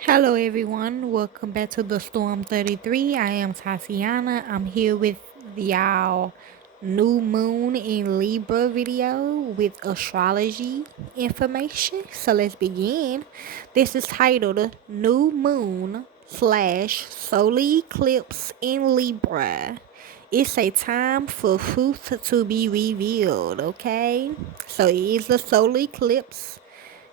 Hello everyone, welcome back to the Storm 33. I am Tatiana. I'm here with y'all new moon in Libra video with astrology information. So let's begin. This is titled New Moon slash Solar Eclipse in Libra. It's a time for truth to be revealed, okay? So it is a solar eclipse.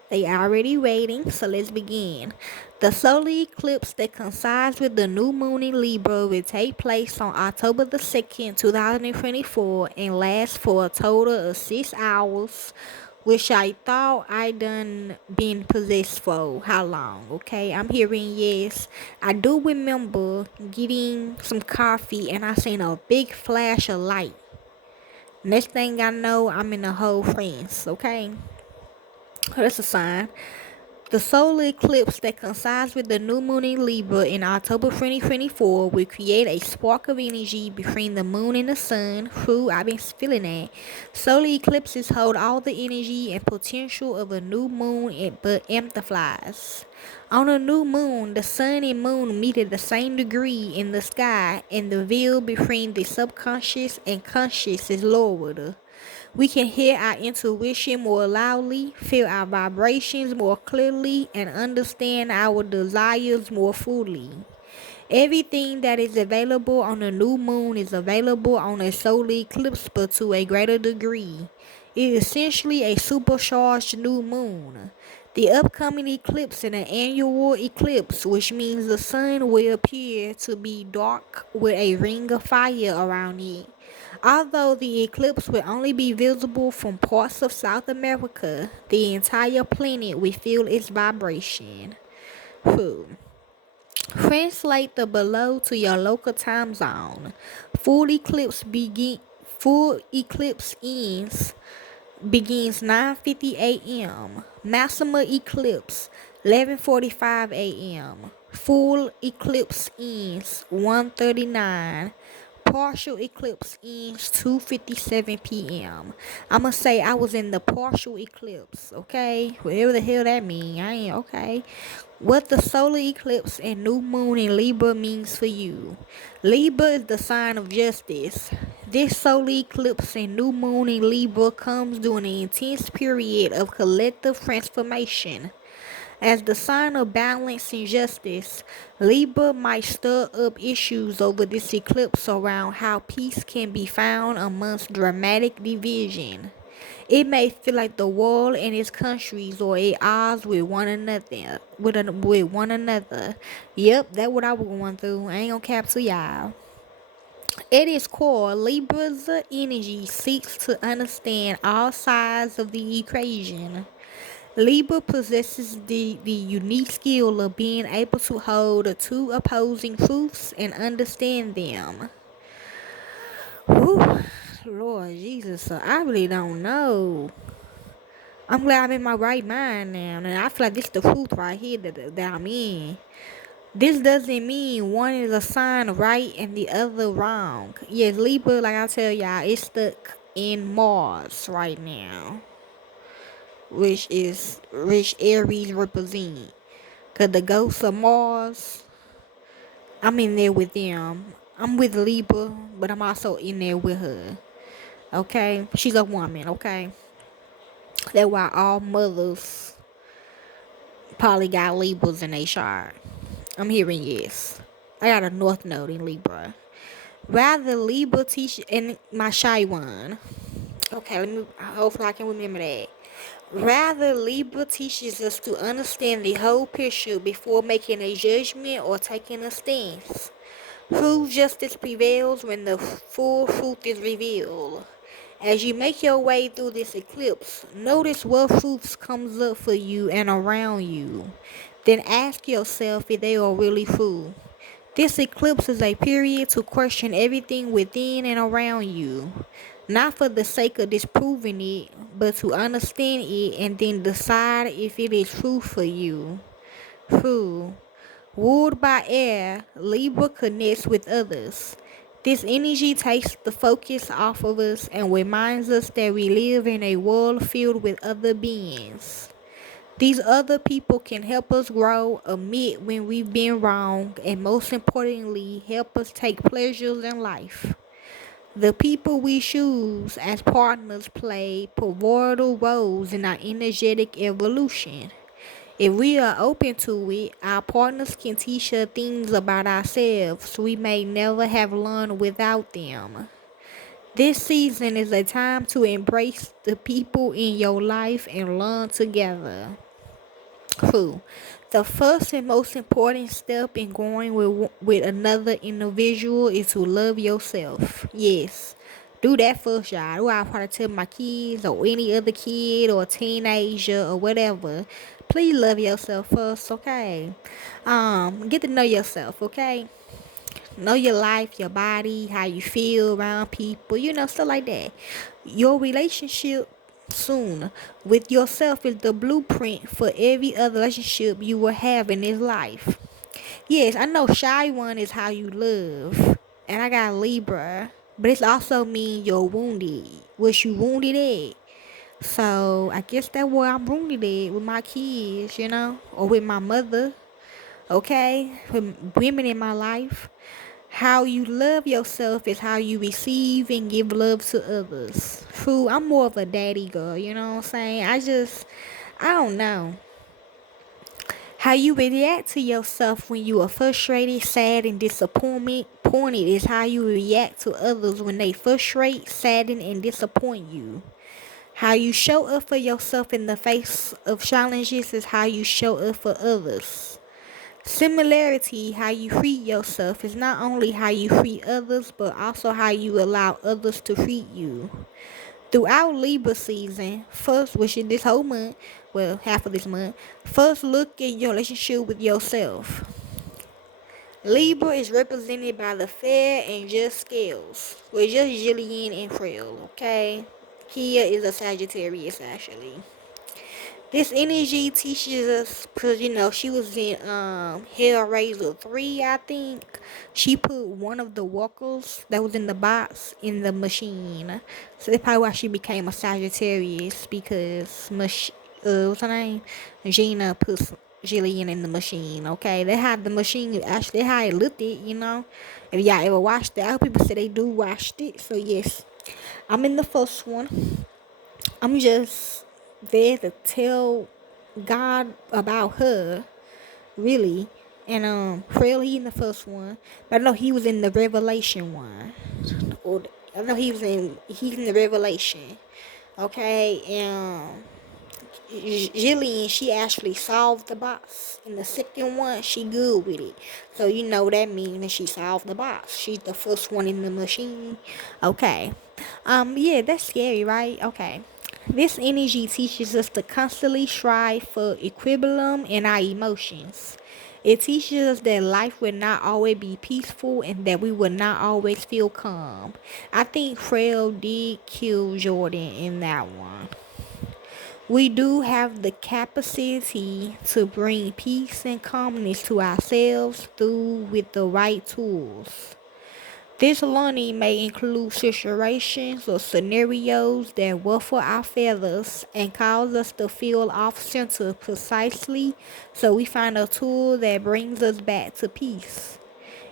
They already waiting, so let's begin. The solar eclipse that coincides with the new moon in Libra will take place on October the 2nd, 2024 and last for a total of 6 hours, which I thought I done been possessed for how long, okay? I'm hearing yes. I do remember getting some coffee and I seen a big flash of light. Next thing I know, I'm in the whole France, okay? That's a sign. The solar eclipse that coincides with the new moon in Libra in October 2024 will create a spark of energy between the moon and the sun. I've been feeling that. Solar eclipses hold all the energy and potential of a new moon, but amplifies. On a new moon, the sun and moon meet at the same degree in the sky, and the veil between the subconscious and conscious is lowered. We can hear our intuition more loudly, feel our vibrations more clearly, and understand our desires more fully. Everything that is available on a new moon is available on a solar eclipse, but to a greater degree. It is essentially a supercharged new moon. The upcoming eclipse is an annual eclipse, which means the sun will appear to be dark with a ring of fire around it. Although the eclipse will only be visible from parts of South America, the entire planet will feel its vibration. Whew. Translate the below to your local time zone. Full eclipse begin. Full eclipse begins 9:50 a.m. Maximum eclipse 11:45 a.m. Full eclipse ends 1:39. Partial eclipse ends 2:57 p.m. I'ma say I was in the partial eclipse, okay? Whatever the hell that mean, I ain't okay. What the solar eclipse and new moon in Libra means for you. Libra is the sign of justice. This solar eclipse and new moon in Libra comes during an intense period of collective transformation. As the sign of balance and justice, Libra might stir up issues over this eclipse around how peace can be found amongst dramatic division. It may feel like the world and its countries are at odds with one another. With one another. Yep, that's what I was going through. I ain't gonna cap to y'all. At its core, Libra's energy seeks to understand all sides of the equation. Libra possesses the unique skill of being able to hold the two opposing truths and understand them. Whew, Lord Jesus, so I really don't know. I'm glad I'm in my right mind now, and I feel like this is the truth right here that I'm in. This doesn't mean one is a sign right and the other wrong. Yes, Libra, like I tell y'all, it's stuck in Mars right now, which Aries represent. Cause the ghosts of Mars, I'm in there with them. I'm with Libra, but I'm also in there with her. Okay, she's a woman. Okay, that's why all mothers probably got Libras in their chart. I'm hearing yes. I got a North Node in Libra. Rather Libra teach in my shy one. Okay, let me. Hopefully, I can remember that. Rather, Libra teaches us to understand the whole picture before making a judgment or taking a stance. True justice prevails when the full truth is revealed. As you make your way through this eclipse, notice what truths comes up for you and around you. Then ask yourself if they are really true. This eclipse is a period to question everything within and around you. Not for the sake of disproving it, but to understand it and then decide if it is true for you. True. Ruled by air, Libra connects with others. This energy takes the focus off of us and reminds us that we live in a world filled with other beings. These other people can help us grow, admit when we've been wrong, and most importantly, help us take pleasures in life. The people we choose as partners play pivotal roles in our energetic evolution. If we are open to it, our partners can teach us things about ourselves we may never have learned without them. This season is a time to embrace the people in your life and learn together. Cool. The first and most important step in growing with another individual is to love yourself. Yes. Do that first, y'all. Do I probably tell my kids or any other kid or teenager or whatever. Please love yourself first, okay? Get to know yourself, okay? Know your life, your body, how you feel around people, stuff like that. Your relationship soon with yourself is the blueprint for every other relationship you will have in this life. Yes, I know shy one is how you love. And I got Libra. But it's also mean you're wounded. Was you wounded at? So I guess that's where I'm wounded at with my kids, or with my mother. Okay? With women in my life. How you love yourself is how you receive and give love to others. True, I'm more of a daddy girl, you know what I'm saying? I don't know. How you react to yourself when you are frustrated, sad, and disappointed is how you react to others when they frustrate, sadden, and disappoint you. How you show up for yourself in the face of challenges is how you show up for others. Similarity, how you treat yourself, is not only how you treat others, but also how you allow others to treat you. Throughout Libra season, first, which is this whole month, well, half of this month, first look at your relationship with yourself. Libra is represented by the fair and just scales, with just Jillian and Frail, okay? Kia is a Sagittarius, actually. This energy teaches us, because she was in Hellraiser 3, I think. She put one of the walkers that was in the box in the machine. So that's probably why she became a Sagittarius, because what's her name? Gina put Jillian in the machine, okay? They had the machine, actually, how it looked it. If y'all ever watched it, I hope people say they do watched it. So yes, I'm in the first one. I'm just there to tell God about her, really. And Frail, he in the first one, but I know he was in the Revelation one. Or I know he's in the Revelation. Okay, and Jillian, she actually solved the boss. In the second one, she good with it. So that means that she solved the boss. She's the first one in the machine. Okay. Yeah, that's scary, right? Okay. This energy teaches us to constantly strive for equilibrium in our emotions. It teaches us that life will not always be peaceful and that we will not always feel calm. I think Frail did kill Jordan in that one. We do have the capacity to bring peace and calmness to ourselves through with the right tools. This learning may include situations or scenarios that ruffle our feathers and cause us to feel off center precisely so we find a tool that brings us back to peace.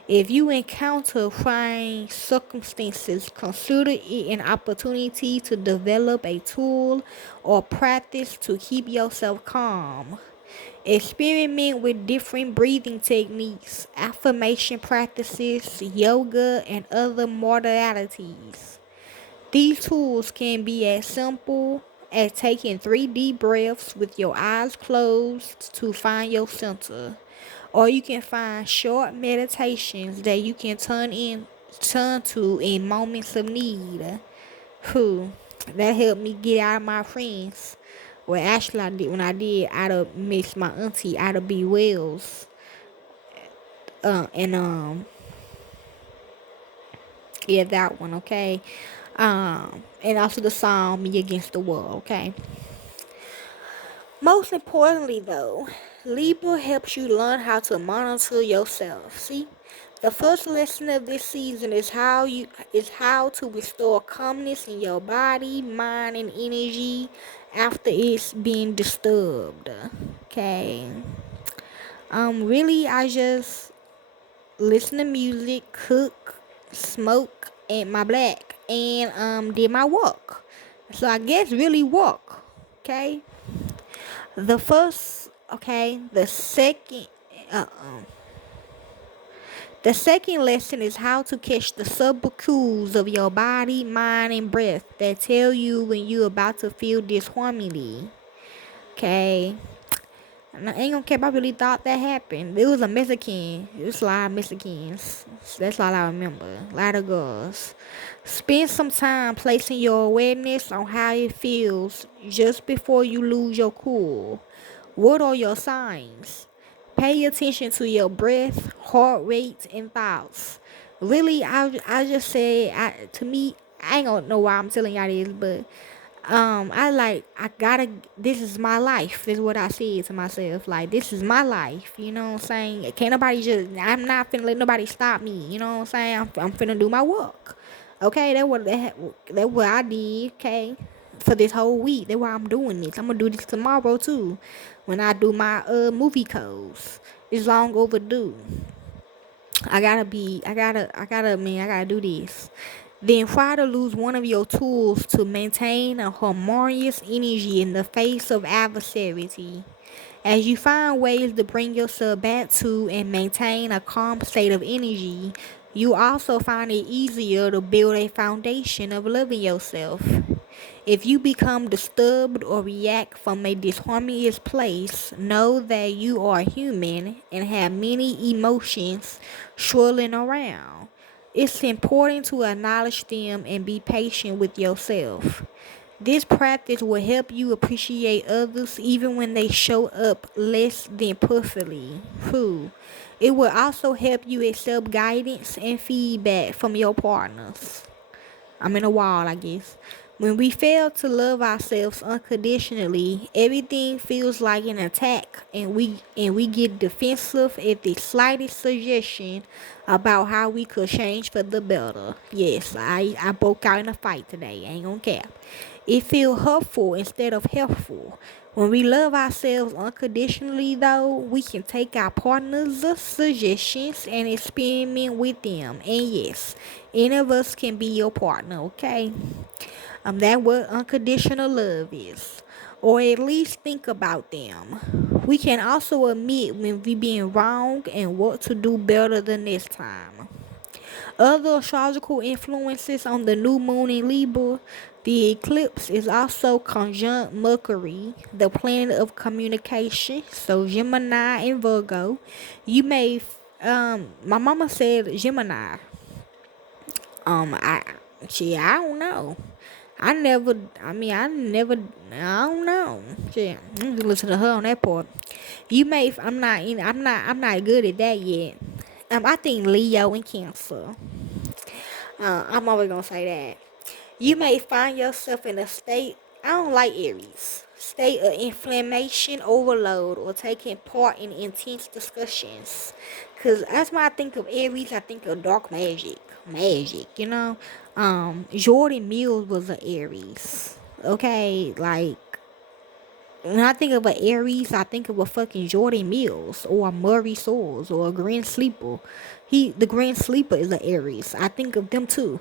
If you encounter trying circumstances, consider it an opportunity to develop a tool or practice to keep yourself calm. Experiment with different breathing techniques, affirmation practices, yoga, and other modalities. These tools can be as simple as taking 3 deep breaths with your eyes closed to find your center. Or you can find short meditations that you can turn to in moments of need. That helped me get out of my friends. Well, actually, I did out of miss my auntie out of B Wells, and yeah, that one, okay. And also the song "Me Against the World," okay. Most importantly, though, Libra helps you learn how to monitor yourself. See, the first lesson of this season is how to restore calmness in your body, mind, and energy after it's being disturbed. Okay. Really, I just listen to music, cook, smoke, and my black, and did my work. So I guess really work. Okay. The first, okay, uh, um, the second lesson is how to catch the subtle cues of your body, mind, and breath that tell you when you're about to feel disharmony. Okay. And I ain't gonna care if I really thought that happened. It was a Mexican. It was a lot of Mexicans. That's all I remember. A lot of girls. Spend some time placing your awareness on how it feels just before you lose your cool. What are your signs? Pay attention to your breath, heart rate, and thoughts. Really, I just say, to me, I ain't gonna know why I'm telling y'all this, but I gotta, this is my life, is what I said to myself. Like, this is my life, you know what I'm saying? Can't nobody I'm not finna let nobody stop me, you know what I'm saying? I'm finna do my work. Okay, that what I did, okay? For this whole week, that's why I'm doing this. I'm gonna do this tomorrow too, when I do my movie codes. It's long overdue. I gotta do this. Then try to lose one of your tools to maintain a harmonious energy in the face of adversity. As you find ways to bring yourself back to and maintain a calm state of energy, you also find it easier to build a foundation of loving yourself. If you become disturbed or react from a disharmonious place, know that you are human and have many emotions swirling around. It's important to acknowledge them and be patient with yourself. This practice will help you appreciate others even when they show up less than perfectly. It will also help you accept guidance and feedback from your partners. I'm in a wall, I guess. When we fail to love ourselves unconditionally, everything feels like an attack, and we get defensive at the slightest suggestion about how we could change for the better. Yes, I broke out in a fight today. I ain't gonna cap. It feels hurtful instead of helpful. When we love ourselves unconditionally, though, we can take our partner's suggestions and experiment with them. And yes, any of us can be your partner, okay? That's what unconditional love is. Or at least think about them. We can also admit when we being wrong and what to do better the next time. Other astrological influences on the new moon in Libra, the eclipse is also conjunct Mercury, the planet of communication, so Gemini and Virgo. You may, my mama said Gemini. I, I don't know. I don't know. Shit, I'm just listen to her on that part. I'm not good at that yet. I think Leo and Cancer. I'm always gonna say that. You may find yourself in a state, I don't like Aries, state of inflammation overload or taking part in intense discussions. Because that's when I think of Aries, I think of dark magic. Magic, you know? Jordan Mills was an Aries. Okay, like, when I think of an Aries, I think of a fucking Jordan Mills or a Murray Souls or a Grand Sleeper. The Grand Sleeper is an Aries. I think of them too.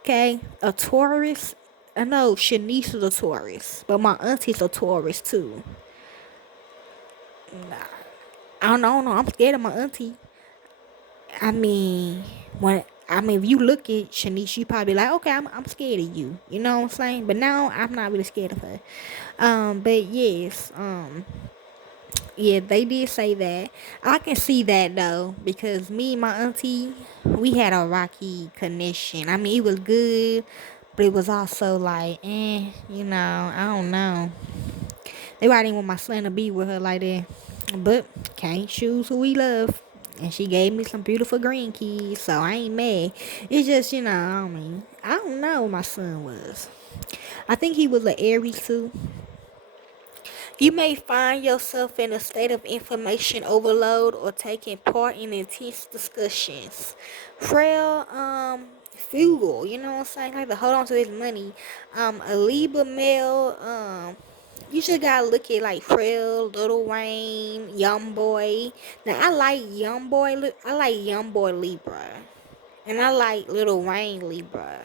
Okay, a Taurus. I know Shanice is a Taurus, but my auntie's a Taurus too. Nah, I don't know. I'm scared of my auntie. I mean, if you look at Shanice, you probably like, okay, I'm scared of you. You know what I'm saying? But now I'm not really scared of her. But yes, yeah, they did say that. I can see that though, because me and my auntie, we had a rocky connection. I mean, it was good, but it was also like, I don't know. They why I didn't want my son to be with her like that. But can't choose who we love. And she gave me some beautiful grandkids, so I ain't mad. It's just, I don't know what my son was. I think he was an Aries too. You may find yourself in a state of information overload or taking part in intense discussions. Frail, frugal, you know what I'm saying? Like to hold on to his money. A Libra male, You just gotta look at like Frail, Little Wayne, Young Boy. Now I like Young Boy. I like Young Boy Libra, and I like Little Wayne Libra.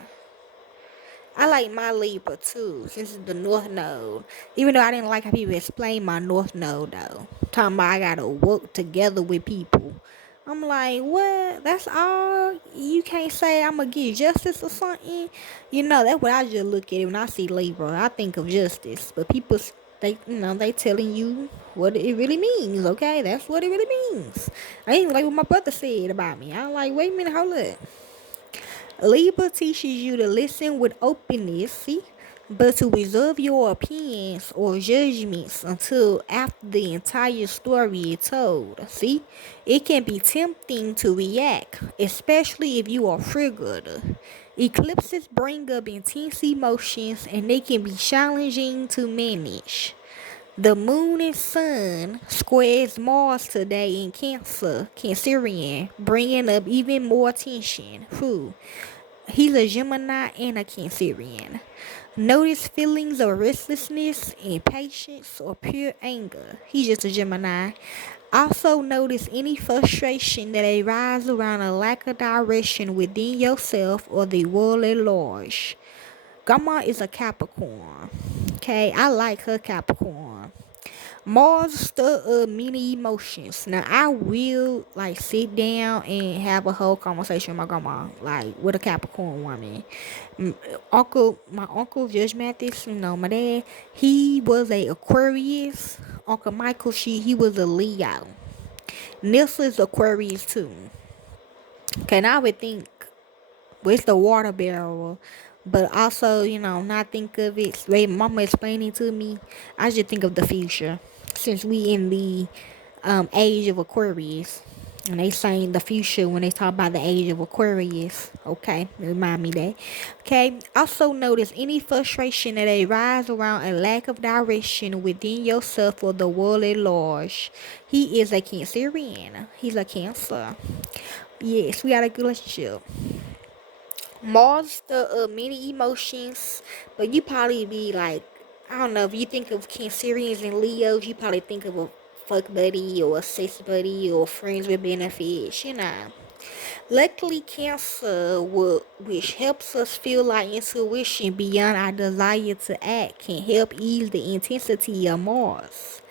I like my Libra too, since it's the North Node. Even though I didn't like how people explain my North Node though. Talking about I gotta work together with people. I'm like, what? That's all? You can't say I'm gonna get justice or something? You know, that's what I just look at it when I see Libra. I think of justice. But people, they telling you what it really means, okay? That's what it really means. I ain't like what my brother said about me. I'm like, wait a minute, hold up. Libra teaches you to listen with openness, see, but to reserve your opinions or judgments until after the entire story is told. See, it can be tempting to react, especially if you are triggered. Eclipses bring up intense emotions and they can be challenging to manage. The moon and sun squares Mars today in Cancerian, bringing up even more tension. Who? He's a Gemini and a Cancerian. Notice feelings of restlessness, impatience, or pure anger. He's just a Gemini. Also notice any frustration that arises around a lack of direction within yourself or the world at large. Grandma is a Capricorn. Okay, I like her Capricorn. Mars stir up many emotions. Now I will like sit down and have a whole conversation with my grandma, like with a Capricorn woman. My uncle Judge Mathis, my dad, he was a Aquarius. Uncle Michael, he was a Leo. Nilsa's Aquarius too. Okay, now I would think with the water barrel, but also, not think of it. Way mama explaining to me, I just think of the future. Since we in the age of Aquarius, and they saying the future when they talk about the age of Aquarius. Okay, remind me that. Okay, also notice any frustration that arises around a lack of direction within yourself or the world at large. He is a Cancerian. He's a Cancer. Yes, we got a good relationship. Mars the many emotions, but you probably be like, I don't know, if you think of Cancerians and Leos, you probably think of a fuck buddy or a sex buddy or friends with benefits. Luckily, Cancer, which helps us feel like intuition beyond our desire to act, can help ease the intensity of Mars.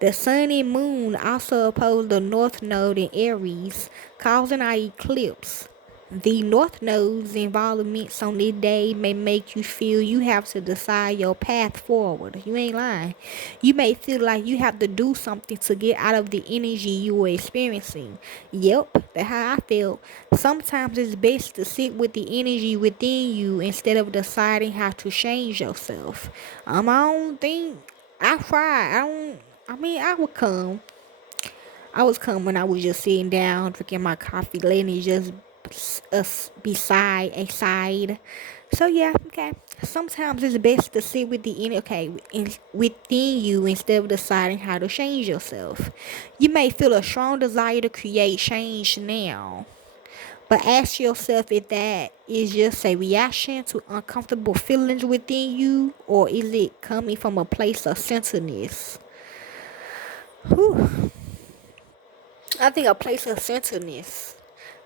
The sun and moon also oppose the north node in Aries, causing our eclipse. The North Node's involvements on this day may make you feel you have to decide your path forward. You ain't lying. You may feel like you have to do something to get out of the energy you were experiencing. Yep, that's how I felt. Sometimes it's best to sit with the energy within you instead of deciding how to change yourself. I don't think I tried. I would come. I was calm when I was just sitting down, drinking my coffee, letting it just beside a side. So yeah, okay. Sometimes it's best to sit with the within you instead of deciding how to change yourself. You may feel a strong desire to create change now, but ask yourself if that is just a reaction to uncomfortable feelings within you, or is it coming from a place of centeredness? Whew. I think a place of centeredness.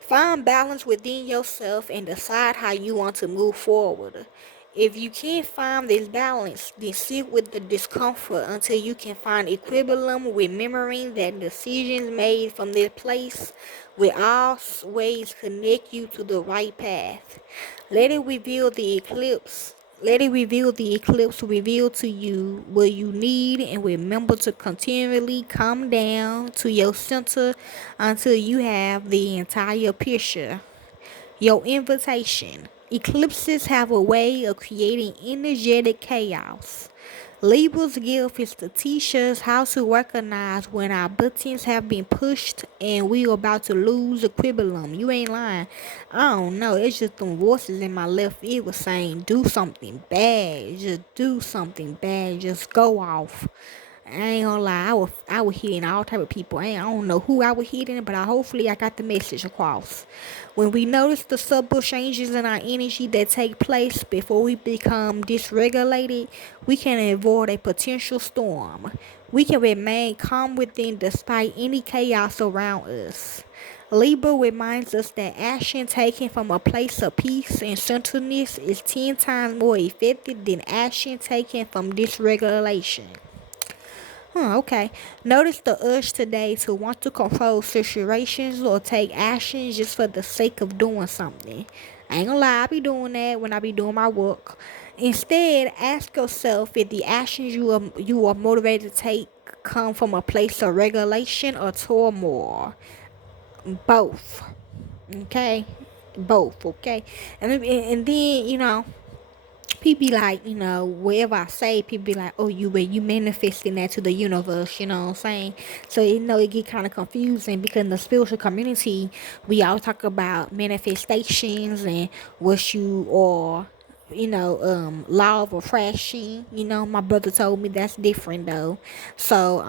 Find balance within yourself and decide how you want to move forward. If you can't find this balance, then sit with the discomfort until you can find equilibrium, remembering that decisions made from this place will always connect you to the right path. Let it reveal the eclipse. Let it reveal the eclipse reveal to you what you need, and remember to continually come down to your center until you have the entire picture. Your invitation. Eclipses have a way of creating energetic chaos. Libra's gift is to teach us how to recognize when our buttons have been pushed and we are about to lose equilibrium. You ain't lying. I don't know. It's just them voices in my left ear was saying, do something bad. Just do something bad. Just go off. I ain't gonna lie, I was hitting all type of people. I don't know who I was hitting, but hopefully I got the message across. When we notice the subtle changes in our energy that take place before we become dysregulated, we can avoid a potential storm. We can remain calm within despite any chaos around us. Libra reminds us that action taken from a place of peace and centeredness is 10 times more effective than action taken from dysregulation. Okay. Notice the urge today to want to control situations or take actions just for the sake of doing something. I ain't gonna lie, I be doing that when I be doing my work. Instead, ask yourself if the actions you are motivated to take come from a place of regulation or turmoil. Both. Okay? Both, okay? And then, people be like, whatever I say, people be like, oh, you manifesting that to the universe, you know what I'm saying? So, it get kind of confusing because in the spiritual community, we all talk about manifestations and what you are, law of attraction. My brother told me that's different though. So,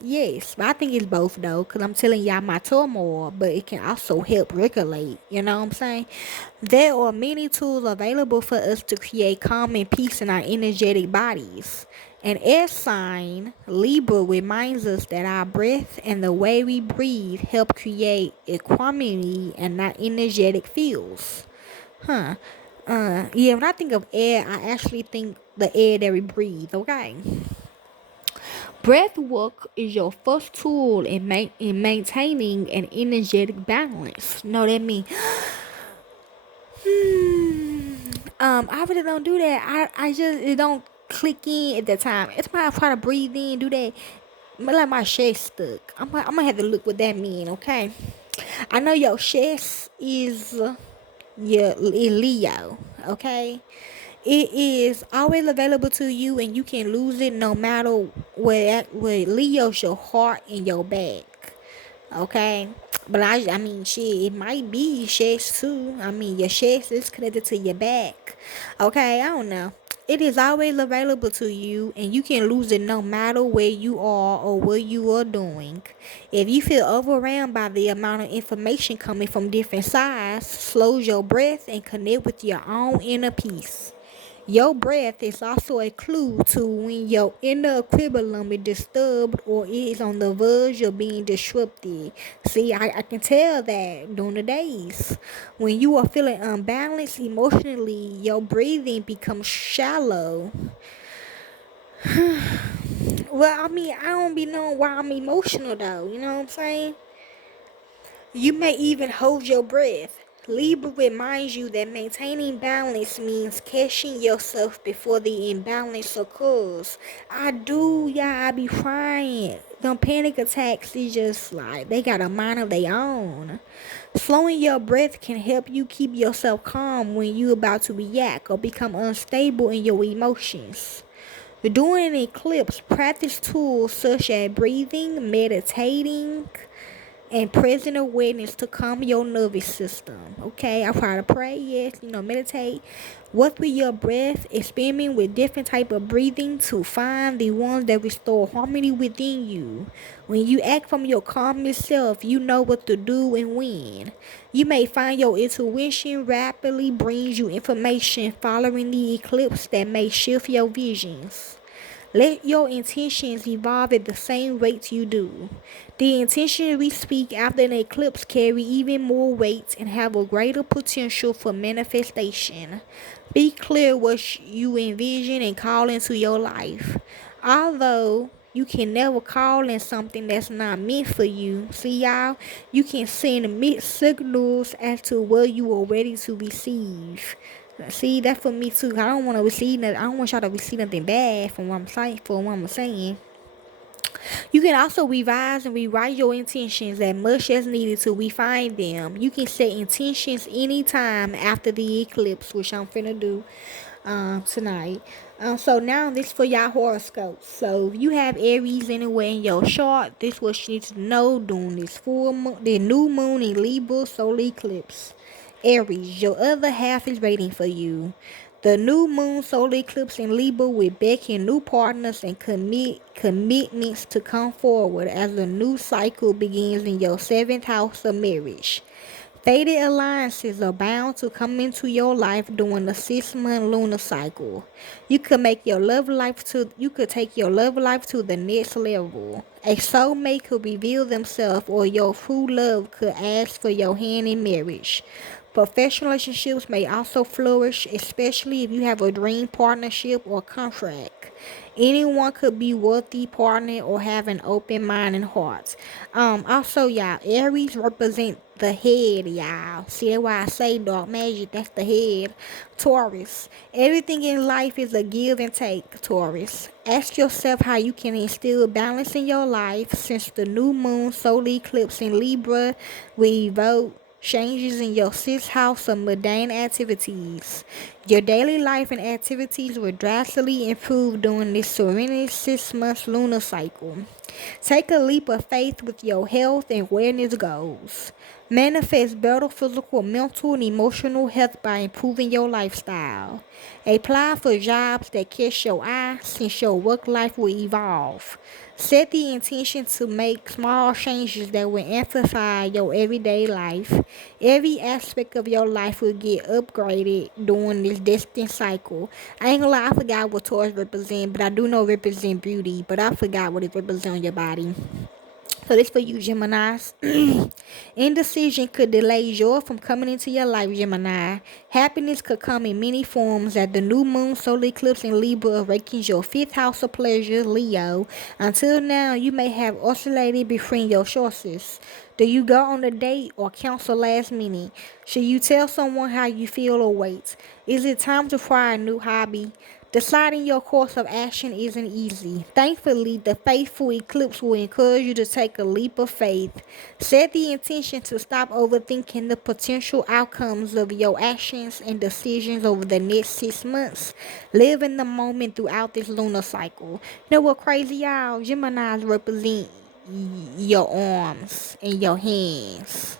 yes, but I think it's both though, because I'm telling y'all my turmoil, but it can also help regulate, you know what I'm saying? There are many tools available for us to create calm and peace in our energetic bodies. An air sign, Libra, reminds us that our breath and the way we breathe help create equanimity and our energetic fields. Huh. Yeah, when I think of air, I actually think the air that we breathe, okay? Breath work is your first tool in maintaining an energetic balance. Know that means I really don't do that. I just it don't click in at the time. It's when I try to breathe in, do that. Like my chest stuck. I'm gonna have to look what that mean. Okay, I know your chest is your Leo. Okay, it is always available to you, and you can lose it no matter where Leo's your heart and your back. Okay. But I mean, shit, it might be your chest too. I mean, your chest is connected to your back. Okay, I don't know. It is always available to you, and you can lose it no matter where you are or what you are doing. If you feel overwhelmed by the amount of information coming from different sides, slow your breath and connect with your own inner peace. Your breath is also a clue to when your inner equilibrium is disturbed or is on the verge of being disrupted. See, I can tell that during the days. When you are feeling unbalanced emotionally, your breathing becomes shallow. Well, I mean, I don't be knowing why I'm emotional though, you know what I'm saying? You may even hold your breath. Libra reminds you that maintaining balance means catching yourself before the imbalance occurs. I do, yeah, I be crying. Them panic attacks is just like, they got a mind of their own. Slowing your breath can help you keep yourself calm when you about to react or become unstable in your emotions. During an eclipse, practice tools such as breathing, meditating, and present awareness to calm your nervous system. Okay, I try to pray, yes, meditate. Work with your breath, experiment with different type of breathing to find the ones that restore harmony within you. When you act from your calmest self, you know what to do and when. You may find your intuition rapidly brings you information following the eclipse that may shift your visions. Let your intentions evolve at the same rate you do. The intentions we speak after an eclipse carry even more weight and have a greater potential for manifestation. Be clear what you envision and call into your life. Although you can never call in something that's not meant for you. See, y'all, you can send mixed signals as to what you are ready to receive. See, that's for me too. I don't want to receive nothing. I don't want y'all to receive nothing bad from what I'm saying. For what I'm saying, you can also revise and rewrite your intentions as much as needed to refine them. You can set intentions anytime after the eclipse, which I'm finna do tonight. So now this for y'all horoscopes. So if you have Aries anywhere in your chart, this is what you need to know during this the new moon in Libra solar eclipse. Aries, your other half is waiting for you. The new moon solar eclipse in Libra will beckon new partners and commitments to come forward as a new cycle begins in your seventh house of marriage. Fated alliances are bound to come into your life during the 6-month lunar cycle. You could take your love life to the next level. A soulmate could reveal themselves, or your true love could ask for your hand in marriage. Professional relationships may also flourish, especially if you have a dream partnership or contract. Anyone could be worthy partner or have an open mind and heart. Also, y'all, Aries represent the head, y'all. See, that's why I say dark magic, that's the head. Taurus, everything in life is a give and take, Taurus. Ask yourself how you can instill balance in your life, since the new moon solar eclipse in Libra will evoke changes in your sixth house of mundane activities. Your daily life and activities will drastically improve during this serenity 6 month lunar cycle. Take a leap of faith with your health and wellness goals. Manifest better physical, mental, and emotional health by improving your lifestyle. Apply for jobs that catch your eye, since your work life will evolve. Set the intention to make small changes that will amplify your everyday life. Every aspect of your life will get upgraded during this destined cycle. I ain't gonna lie, I forgot what Taurus represent, but I do know it represent beauty, but I forgot what it represents on your body. So this for you, Geminis. Indecision could delay joy from coming into your life, Gemini. Happiness could come in many forms as the new moon solar eclipse in Libra awakens your fifth house of pleasure, Leo. Until now, you may have oscillated between your choices. Do you go on a date or cancel last minute? Should you tell someone how you feel or wait? Is it time to try a new hobby? Deciding your course of action isn't easy. Thankfully, the faithful eclipse will encourage you to take a leap of faith. Set the intention to stop overthinking the potential outcomes of your actions and decisions over the next 6 months. Live in the moment throughout this lunar cycle. You know what crazy, y'all? Geminis represent your arms and your hands.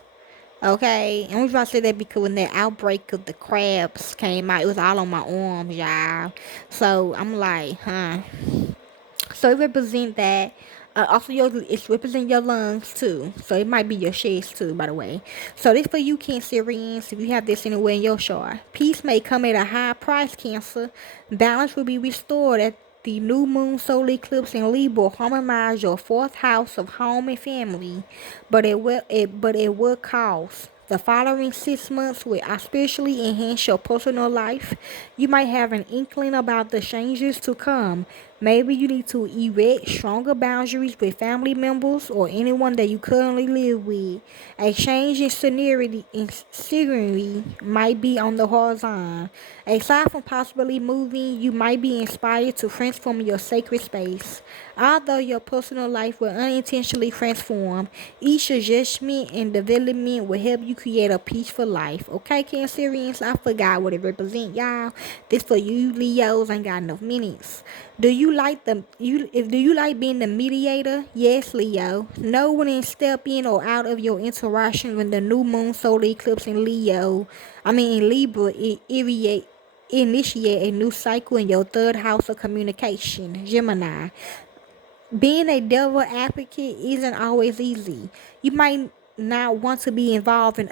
Okay, and we about to say that because when that outbreak of the crabs came out, it was all on my arms, y'all. So I'm like, huh. So it represent that. Also, it's represent your lungs too. So it might be your chest too, by the way. So this for you, Cancerians. If you have this anywhere in your chart, peace may come at a high price, Cancer. Balance will be restored at the new moon solar eclipse in Libra harmonize your fourth house of home and family, but it will cost. The following 6 months will especially enhance your personal life. You might have an inkling about the changes to come. Maybe you need to erect stronger boundaries with family members or anyone that you currently live with. A change in scenery might be on the horizon. Aside from possibly moving, you might be inspired to transform your sacred space. Although your personal life will unintentionally transform, each adjustment and development will help you create a peaceful life. Okay, Cancerians, I forgot what it represents, y'all. This for you, Leos. Ain't got enough minutes. Do you like being the mediator? Yes, Leo. Know when to step in or out of your interaction when the new moon solar eclipse in Libra, initiate a new cycle in your third house of communication, Gemini. Being a devil advocate isn't always easy. You might not want to be involved in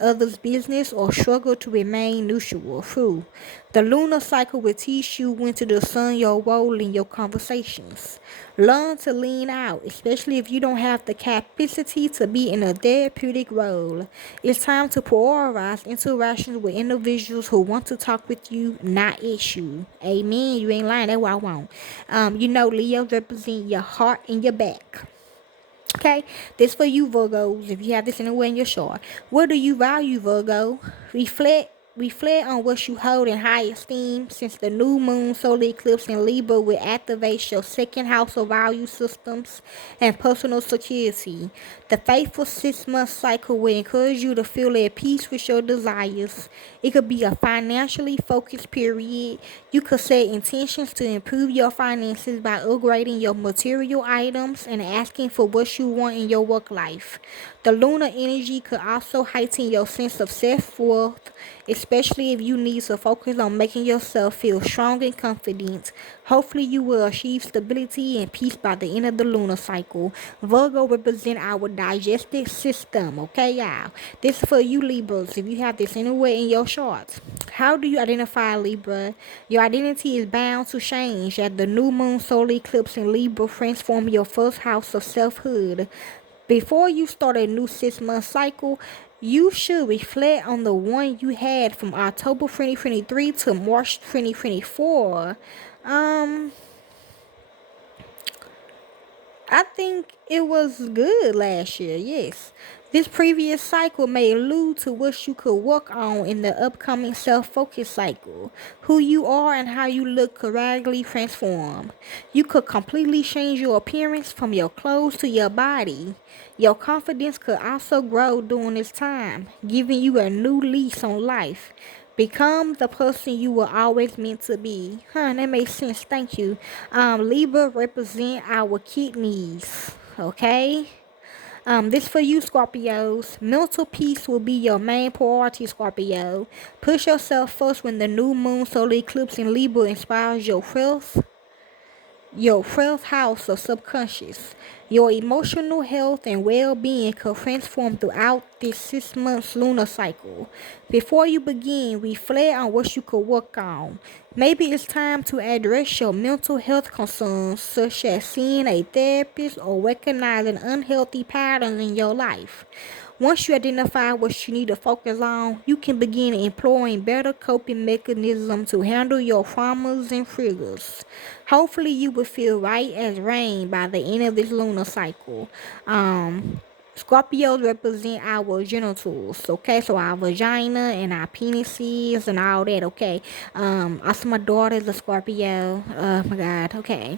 others' business or struggle to remain neutral. True. The lunar cycle will teach you when to discern your role in your conversations. Learn to lean out, especially if you don't have the capacity to be in a therapeutic role. It's time to prioritize interactions with individuals who want to talk with you, not issue. Amen. You ain't lying. That's what I want. Leos represent your heart and your back. Okay, this for you, Virgos. If you have this anywhere in your chart, what do you value, Virgo? Reflect on what you hold in high esteem, since the new moon solar eclipse in Libra will activate your second house of value systems and personal security. The faithful 6 month cycle will encourage you to feel at peace with your desires. It could be a financially focused period. You could set intentions to improve your finances by upgrading your material items and asking for what you want in your work life. The lunar energy could also heighten your sense of self-worth, especially if you need to focus on making yourself feel strong and confident. Hopefully, you will achieve stability and peace by the end of the lunar cycle. Virgo represent our digestive system, okay, y'all? This is for you, Libras, if you have this anywhere in your charts. How do you identify Libra? Your identity is bound to change as the new moon solar eclipse in Libra transform your first house of selfhood. Before you start a new 6-month cycle, you should reflect on the one you had from October 2023 to March 2024. I think it was good last year, yes. This previous cycle may allude to what you could work on in the upcoming self-focused cycle. Who you are and how you look could radically transform. You could completely change your appearance from your clothes to your body. Your confidence could also grow during this time, giving you a new lease on life. Become the person you were always meant to be. That makes sense. Thank you. Libra represent our kidneys. Okay. This for you, Scorpios. Mental peace will be your main priority, Scorpio. Push yourself first when the new moon solar eclipse in Libra inspires your 12th house of subconscious. Your emotional health and well-being could transform throughout this 6 months lunar cycle. Before you begin, reflect on what you could work on. Maybe it's time to address your mental health concerns, such as seeing a therapist or recognizing unhealthy patterns in your life. Once you identify what you need to focus on, you can begin employing better coping mechanisms to handle your traumas and triggers. Hopefully, you will feel right as rain by the end of this lunar cycle. Scorpios represent our genitals, okay? So our vagina and our penises and all that, okay? Also my daughter is a Scorpio. Oh my God, okay.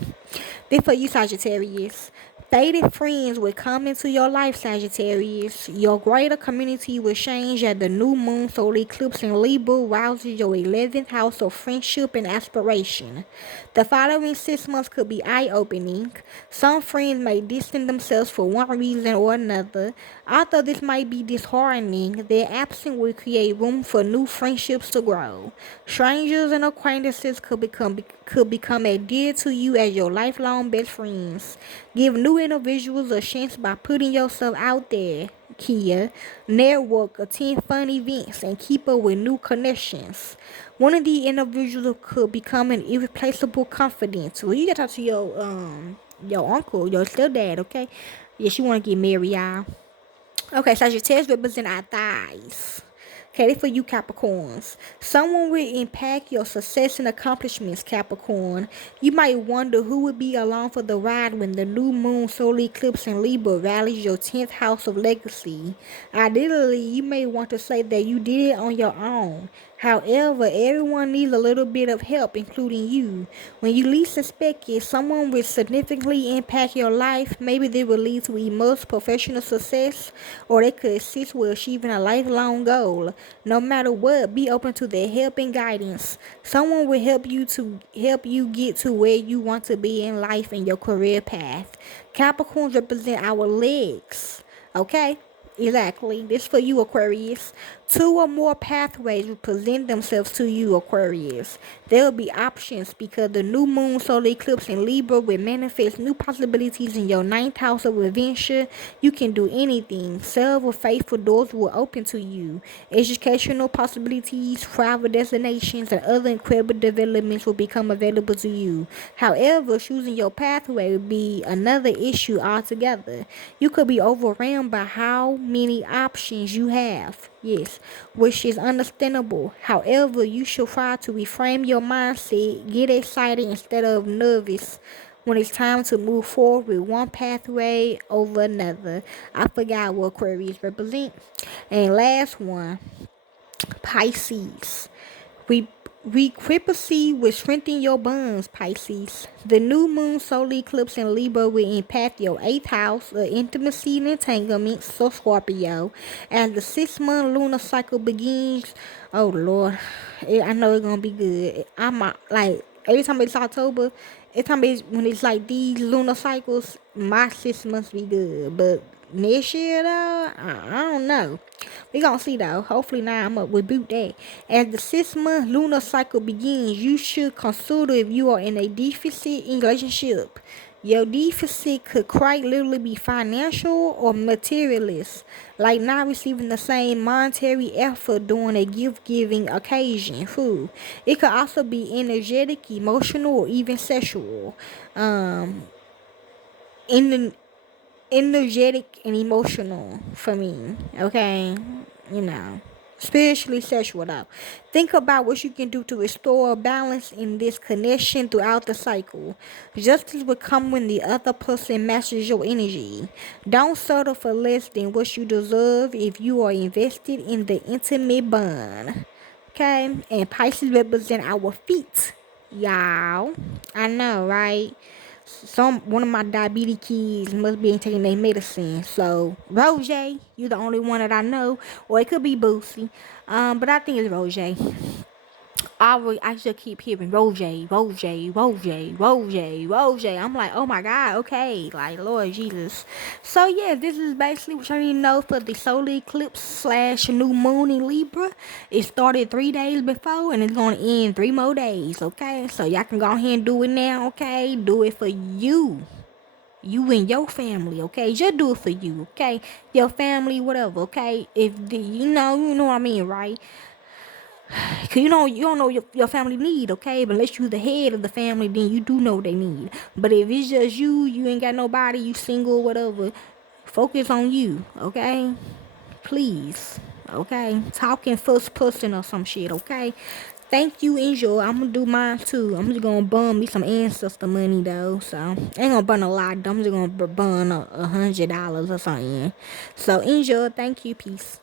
This for you, Sagittarius. Faded friends will come into your life, Sagittarius. Your greater community will change as the new moon solar eclipse in Libra rouses your 11th house of friendship and aspiration. The following 6 months could be eye-opening. Some friends may distance themselves for one reason or another. Although this might be disheartening, their absence will create room for new friendships to grow. Strangers and acquaintances could become as dear to you as your lifelong best friends. Give new individuals a chance by putting yourself out there, Kia. Network, attend fun events, and keep up with new connections. One of the individuals could become an irreplaceable confidant. Well, you gotta talk to your uncle, your stepdad, okay? Yes, you wanna get married, y'all. Okay, Sagittarius represent our thighs. Okay, this for you Capricorns. Someone will impact your success and accomplishments, Capricorn. You might wonder who would be along for the ride when the new moon solar eclipse in Libra rallies your 10th house of legacy. Ideally, you may want to say that you did it on your own. However, everyone needs a little bit of help, including you. When you least expect it, someone will significantly impact your life. Maybe they will lead to immense professional success, or they could assist with achieving a lifelong goal. No matter what, be open to their help and guidance. Someone will help you get to where you want to be in life and your career path. Capricorns represent our legs. Okay? Exactly. This for you, Aquarius. 2 or more pathways will present themselves to you, Aquarius. There will be options because the new moon solar eclipse in Libra will manifest new possibilities in your 9th house of adventure. You can do anything. Several faithful doors will open to you. Educational possibilities, travel destinations, and other incredible developments will become available to you. However, choosing your pathway will be another issue altogether. You could be overwhelmed by how many options you have. Yes, which is understandable. However, you should try to reframe your mindset, get excited instead of nervous when it's time to move forward with one pathway over another. I forgot what Aquarius represent. And last one, Pisces. We Recreacy will strengthen your bonds, Pisces. The new moon solar eclipse in Libra will impact your 8th house of intimacy and entanglement, so Scorpio. As the 6-month lunar cycle begins, oh Lord, I know it's gonna be good. I'm like, every time it's October, every time it's when it's like these lunar cycles, my 6 months be good. But next year though, I don't know. We gonna see though. Hopefully now I'm up reboot that. As the 6 month lunar cycle begins, you should consider if you are in a deficit in relationship. Your deficit could quite literally be financial or materialist, like not receiving the same monetary effort during a gift giving occasion. Food. It could also be energetic, emotional, or even sexual. In the energetic and emotional for me. Okay, you know, spiritually sexual though. Think about what you can do to restore balance in this connection throughout the cycle. Justice will come when the other person matches your energy. Don't settle for less than what you deserve if you are invested in the intimate bond. Okay, and Pisces represent our feet, y'all. I know, right? One of my diabetes kids must be taking their medicine. So Roger, you the only one that I know, or it could be Boosie, but I think it's Roger. I just keep hearing Roger, Roger, Roger, Roger, Roger. I'm like, oh my God, okay, like Lord Jesus. So yeah, this is basically what you need to know for the solar eclipse slash new moon in Libra. It started 3 days before, and it's gonna end 3 more days. Okay, so y'all can go ahead and do it now. Okay, do it for you. You and your family, okay? Just do it for you, okay? Your family, whatever, okay? If you know what I mean, right? Cause you don't know your family need, okay? But unless you the head of the family, then you do know what they need. But if it's just you ain't got nobody, you single, whatever. Focus on you, okay? Please, okay? Talking first person or some shit, okay? Thank you, enjoy. I'm gonna do mine too. I'm just gonna burn me some ancestor money though, so I ain't gonna burn a lot. I'm just gonna burn $100 or something. So enjoy. Thank you. Peace.